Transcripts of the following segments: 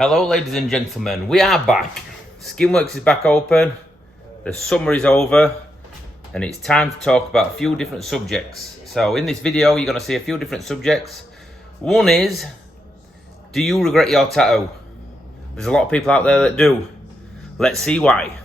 Hello ladies and gentlemen, we are back. Skinworks is back open, the summer is over, and it's time to talk about a few different subjects. So in this video you're going to see a few different subjects. One is, do you regret your tattoo? There's a lot of people out there that do. Let's see why.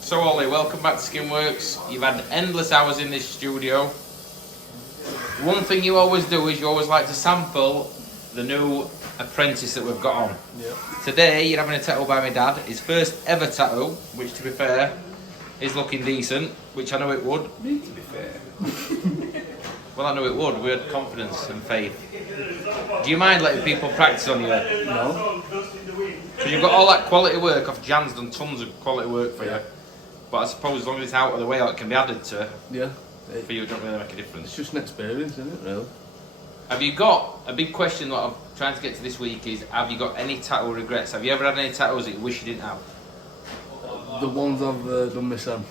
So Ollie, welcome back to Skinworks. You've had endless hours in this studio. One thing you always do is you always like to sample the new apprentice that we've got on. Yeah. Today you're having a tattoo by my dad, his first ever tattoo, which to be fair, is looking decent, which I know it would. Me to be fair. Well, I know it would, we had confidence and faith. Do you mind letting people practice on you? No. So you've got all that quality work off Jan's done tons of quality work for you. But I suppose as long as it's out of the way, it can be added to. Yeah. For you, it don't really make a difference. It's just an experience, isn't it, really? Have you got, a big question that I'm trying to get to this week is, have you got any tattoo regrets? Have you ever had any tattoos that you wish you didn't have? The ones I've done myself.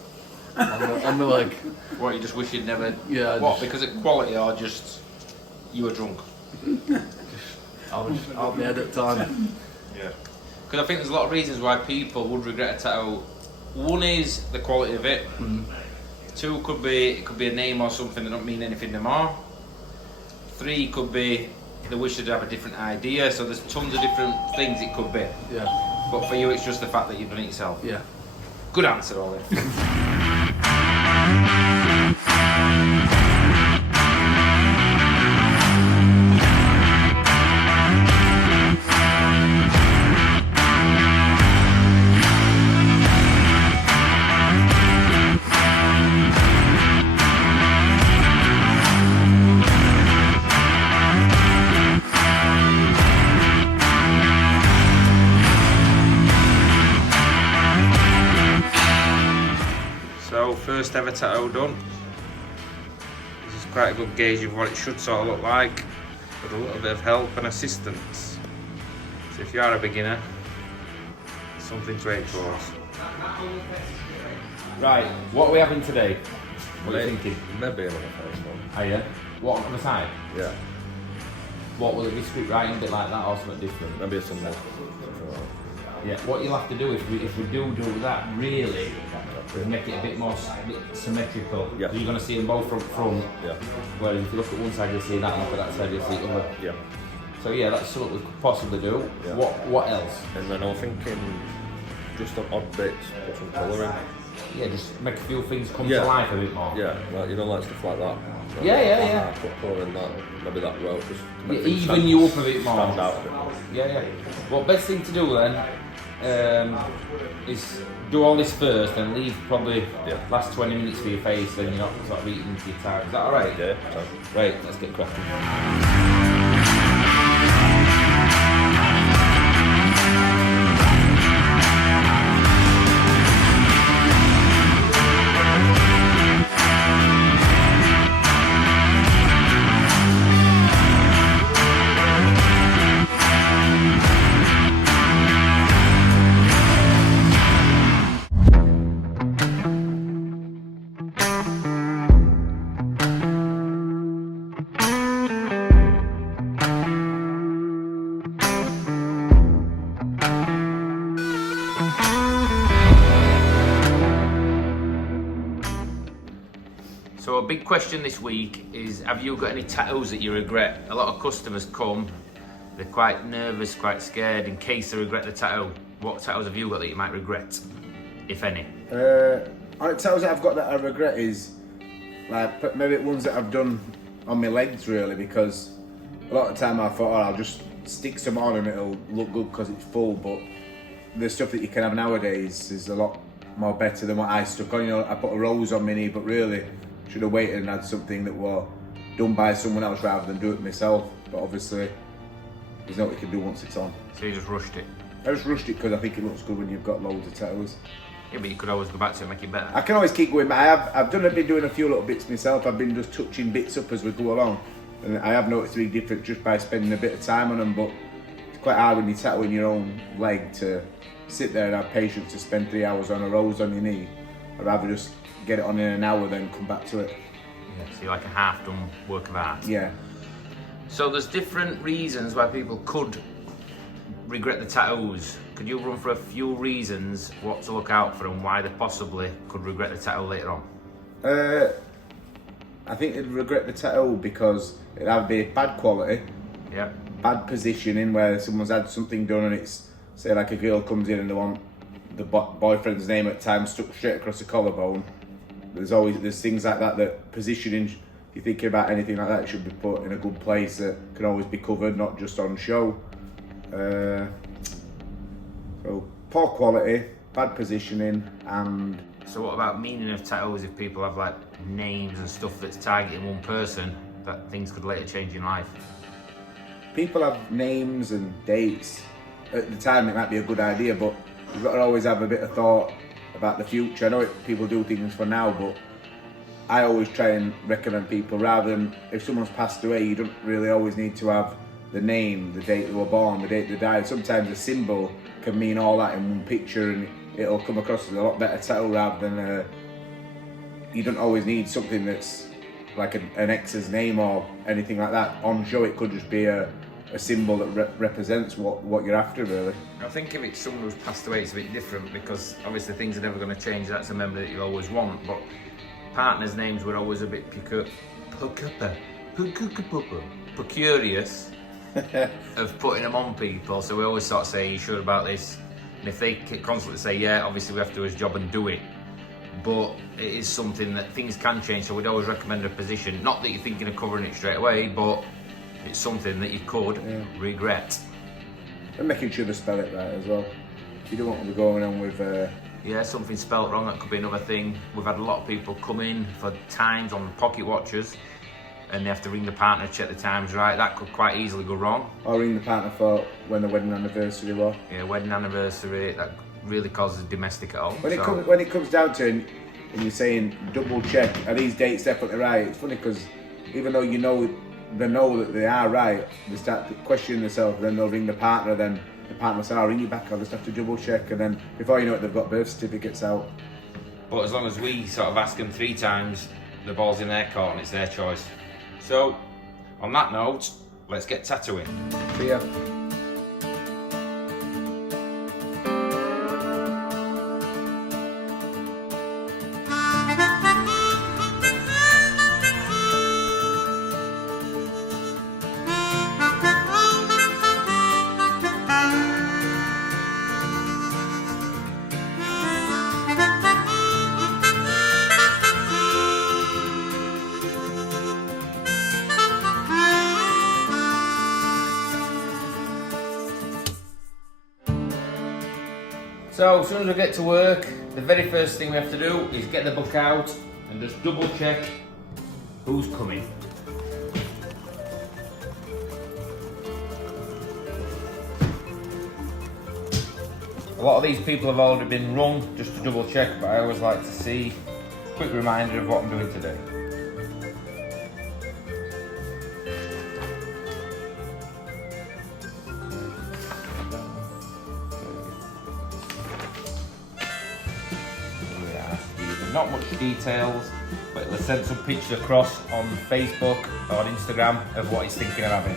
On the leg. What, you just wish you'd never... Yeah. What, because of quality or just you were drunk? I was out my head at the time. Yeah. Because I think there's a lot of reasons why people would regret a tattoo. One is the quality of it. Two could be, it could be a name or something that don't mean anything no more. Three could be they wish they'd have a different idea. So there's tons of different things it could be. Yeah. But for you, it's just the fact that you've done it yourself. Yeah. Good answer, Ollie. So, first ever tattoo done. This is quite a good gauge of what it should sort of look like, with a little bit of help and assistance. So if you are a beginner, something to aim towards. Right, what are we having today? What are you thinking? Maybe another first one. Are you? What, on the side? Yeah. What, will it be script writing a bit like that or something different? Maybe some more. Yeah, what you'll have to do if we do that, really, is make it a bit more symmetrical. Yeah. So you're going to see them both from front. Yeah. Whereas if you look at one side, you'll see that, and look at that side, you'll see the other. Yeah. So yeah, that's something we could possibly do. Yeah. What else? And then I was thinking just on odd bits, put some colouring. Yeah, just make a few things come Yeah. to life a bit more. Yeah, like, you know, like stuff like that. So Yeah. Put colouring that, maybe that route, just to make Yeah, things even you up a bit more. stand out a bit more. Yeah. Well, best thing to do then is do all this first and leave probably last 20 minutes for your face, then you're not sort of eating into your time. Is that alright? Yeah. Right, let's get cracking. So a big question this week is, have you got any tattoos that you regret? A lot of customers come, they're quite nervous, quite scared in case they regret the tattoo. What tattoos have you got that you might regret, if any? Tattoos that I've got that I regret is like maybe ones that I've done on my legs really, because a lot of the time I thought, oh, I'll just stick some on and it'll look good because it's full, but the stuff that you can have nowadays is a lot more better than what I stuck on. You know, I put a rose on my knee, but really should have waited and had something that was done by someone else rather than do it myself. But obviously, there's not what you can do once it's on. So you just rushed it? I just rushed it because I think it looks good when you've got loads of tattoos. Yeah, but you could always go back to it and make it better. I can always keep going, but I've been doing a few little bits myself. I've been just touching bits up as we go along, and I have noticed really different just by spending a bit of time on them. But it's quite hard when you're tattooing your own leg to sit there and have patience to spend 3 hours on a rose on your knee. I'd rather just get it on in an hour then come back to it. Yeah, so you're like a half-done work of art. Yeah. So there's different reasons why people could regret the tattoos. Could you run for a few reasons what to look out for and why they possibly could regret the tattoo later on? I think they'd regret the tattoo because it'd either be bad quality, Yeah. bad positioning where someone's had something done and it's, say like a girl comes in and they want the boyfriend's name at times stuck straight across the collarbone. There's things like that, that positioning, if you're thinking about anything like that, it should be put in a good place that can always be covered, not just on show. So poor quality, bad positioning, and So what about meaning of tattoos if people have like names and stuff that's targeting one person, that things could later change in life? people have names and dates. At the time it might be a good idea, but you've got to always have a bit of thought about the future. I know people do things for now, but I always try and recommend people, rather than if someone's passed away, you don't really always need to have the name, the date they were born, the date they died. Sometimes a symbol can mean all that in one picture and it'll come across as a lot better tattoo, rather than you don't always need something that's like an ex's name or anything like that. On show it could just be a symbol that represents what you're after, really. I think if it's someone who's passed away, it's a bit different because obviously things are never going to change. That's a memory that you always want, but partners' names were always a bit precarious of putting them on people. So we always sort of say, "Are you sure about this?" And if they constantly say, "Yeah," obviously we have to do his job and do it. But it is something that things can change, so we'd always recommend a position. Not that you're thinking of covering it straight away, but it's something that you could regret. And making sure they spell it right as well. You don't want to be going on with Yeah, something spelt wrong, that could be another thing. We've had a lot of people come in for times on pocket watches and they have to ring the partner to check the times right. That could quite easily go wrong. or ring the partner for when the wedding anniversary was. Yeah, wedding anniversary, that really causes domestic at all. When it comes down to it, and you're saying double check, are these dates definitely right? It's funny because even though they know that they are right, they start questioning themselves, then they'll ring the partner, then the partner will say, "I'll ring you back, I'll just have to double check," and then before you know it, they've got birth certificates out. But as long as we sort of ask them 3 times, the ball's in their court and it's their choice. So, on that note, let's get tattooing. See ya. So as soon as we get to work, the very first thing we have to do is get the book out and just double check who's coming. A lot of these people have already been rung just to double check, but I always like to see a quick reminder of what I'm doing today. Not much details, but let's send some pictures across on Facebook or Instagram of what he's thinking of having.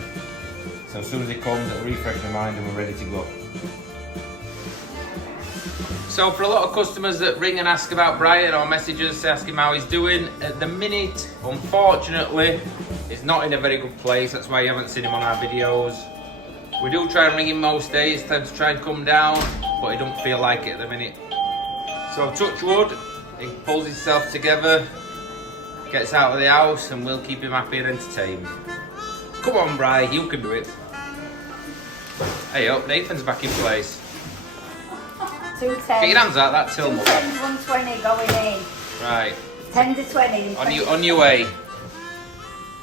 So as soon as it comes, it'll refresh my mind and we're ready to go. So for a lot of customers that ring and ask about Brian or messages to ask him how he's doing, at the minute, unfortunately, he's not in a very good place. That's why you haven't seen him on our videos. We do try and ring him most days, time to try and come down, but he don't feel like it at the minute. So touch wood. He pulls himself together, gets out of the house, and we'll keep him happy and entertained. Come on, Bri, you can do it. Hey up, Nathan's back in place. Get 210. your hands out that till, mother. 120 going in. Right. 10 to 20. On your way.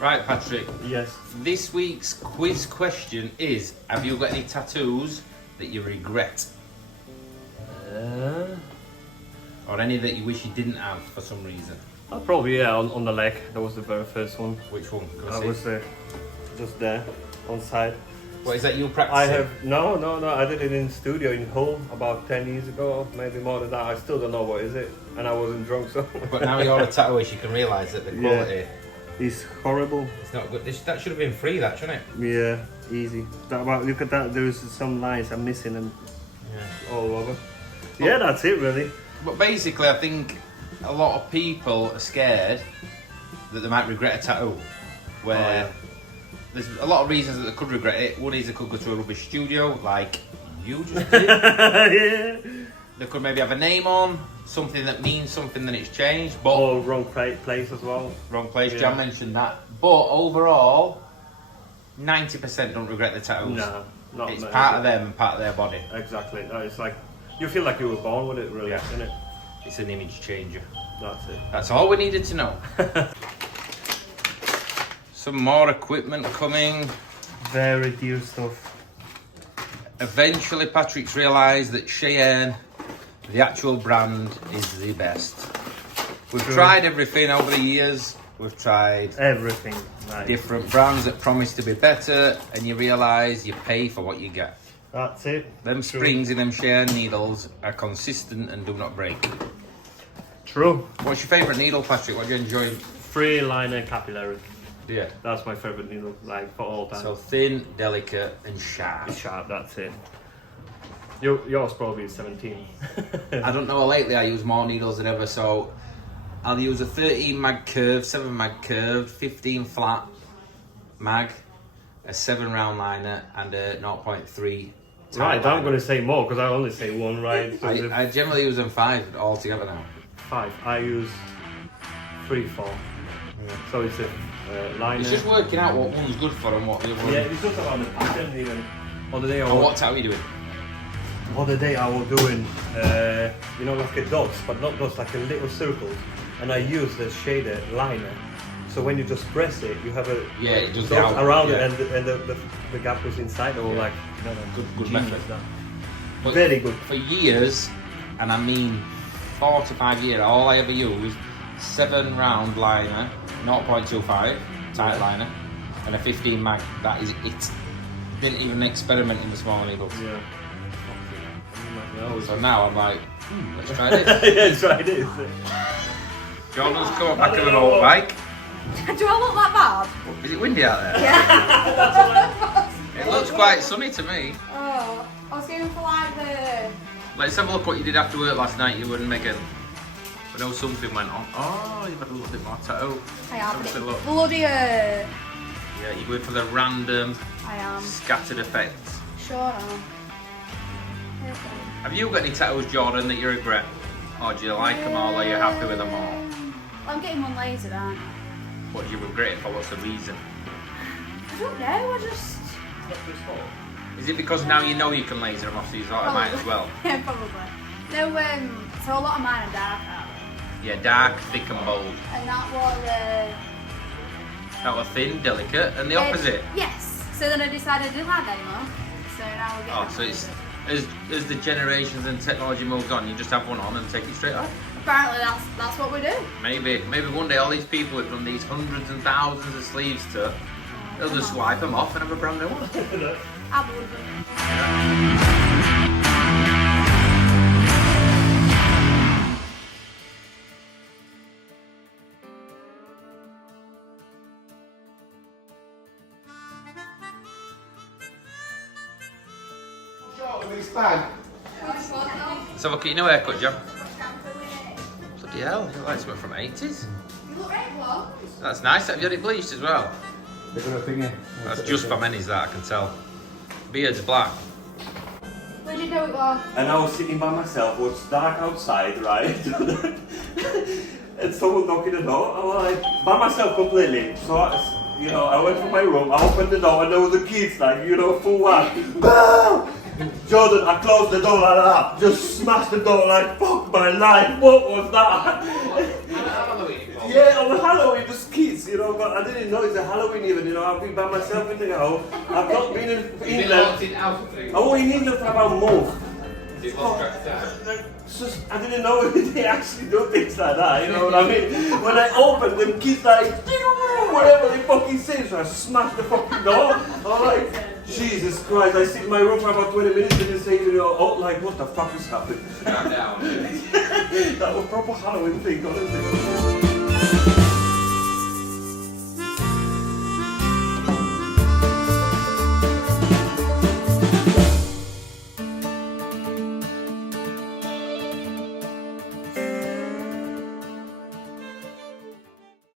Right, Patrick. Yes. This week's quiz question is: have you got any tattoos that you regret, or any that you wish you didn't have for some reason? Probably on the leg. That was the very first one. Which one? Can I see? was just there on side. What is that you practicing? I have no. I did it in studio in Hull about 10 years ago, maybe more than that. I still don't know what is it, and I wasn't drunk, so. But now you're a tattooist, you can realise that the quality It's horrible. it's not good. That should have been free, that shouldn't it? Yeah, easy. Look at that. There's some lines I'm missing and all over. Yeah, that's it really. But basically, I think a lot of people are scared that they might regret a tattoo. Where there's a lot of reasons that they could regret it. One is they could go to a rubbish studio, like you just did. Yeah. They could maybe have a name on, something that means something, then it's changed. But Or wrong place as well. wrong place, Yeah. Jan mentioned that. But overall, 90% don't regret the tattoos. No, not It's me. part of them and part of their body. Exactly. No, it's like you feel like you were born with it, really, Yeah. isn't it? It's an image changer. That's it. That's all we needed to know. Some more equipment coming. Very dear stuff. Eventually, Patrick's realised that Cheyenne, the actual brand, is the best. We've True. tried everything over the years. We've tried Everything. Nice. different brands that promise to be better, and you realise you pay for what you get. That's it. Them True. springs in them Cheyenne needles are consistent and do not break. True. What's your favourite needle, Patrick? What do you enjoy? Free liner capillary. Yeah. That's my favorite needle, like for all time. So thin, delicate, and sharp. It's sharp. That's it. Yours probably is 17. I don't know, lately I use more needles than ever, so I'll use a 13 mag curved, 7 mag curved, 15 flat mag, a 7 round liner, and a 0.3 tight Right, I'm liner. going to say more because I only say one, right? So I generally use them 5 all together now. 5. I use 3, 4. So it's a liner. It's just working out what one's good for and what the other one. Yeah, it's just about the pattern even. Other day I And was, what tattoo are you doing? other day I was doing, you know, like a dots, but not dots, like a little circles, and I use the shader liner. So when you just press it, you have a Yeah, it does the dots outline, around yeah. it, and the gap was inside, or like, you know, Good genius, method. that. But Very good. For years, and I mean 4 to 5 years, all I ever used 7 round liner, 0.25 tight liner, and a 15 mag. That is it. Didn't even experiment in the smaller needles. Yeah. No, So now I'm like, let's try this. yeah, try this. Jordan's come up back of a motorbike. Do I look that bad? Is it windy out there? Yeah. It looks quite sunny to me. Oh, I was going for like the. Let's have a look what you did after work last night, you and Megan. I know something went on. Oh, you've had a little bit more tattoo. I am. Have a look. Bloody. Yeah, you're going for the random I am. scattered effects. Sure am. Have you got any tattoos, Jordan, that you regret? Or do you like them all, or are you happy with them all? I'm getting one later, aren't I? What do you regret it for? What's the reason? I don't know, I just. Is it because now you know you can laser them off, so you thought I might as well? Yeah, probably. No, so a lot of mine are dark, aren't they? Yeah, dark, thick and bold. And that was, That was thin, delicate, and the opposite. Yes. So then I decided I didn't like that anymore. So now we're getting Oh, so it's as the generations and technology moves on, you just have one on and take it straight off. Apparently that's what we do. Maybe one day all these people who've done these hundreds and thousands of sleeves to, they'll just swipe them off and have a brand new one. I would. Let's have a look at your new haircut, John. Bloody hell, you look like something from 80s. You look right, well. That's nice. Have you had it bleached as well? They're gonna think it. That's just for men's, that I can tell. Beard's black. Where did you know it was? And I was sitting by myself, it was dark outside, right? And someone knocking the door, I was like, by myself completely. So, I went from my room, I opened the door, and there was the kids, like, full one. Boom! Jordan, I closed the door like that. Just smashed the door like, fuck my life. What was that? Yeah, on Halloween, just kids, you know, but I didn't know it's a Halloween even, you know, I've been by myself in the house. I've not been in England. I was in England for about a month. It's just, I didn't know they actually do things like that, you know what I mean? When I opened, them kids like, whatever they fucking say, so I smashed the fucking door. I'm like, Jesus Christ, I sit in my room for about 20 minutes and they say to me, oh, like, what the fuck is happening? That was proper Halloween thing, honestly.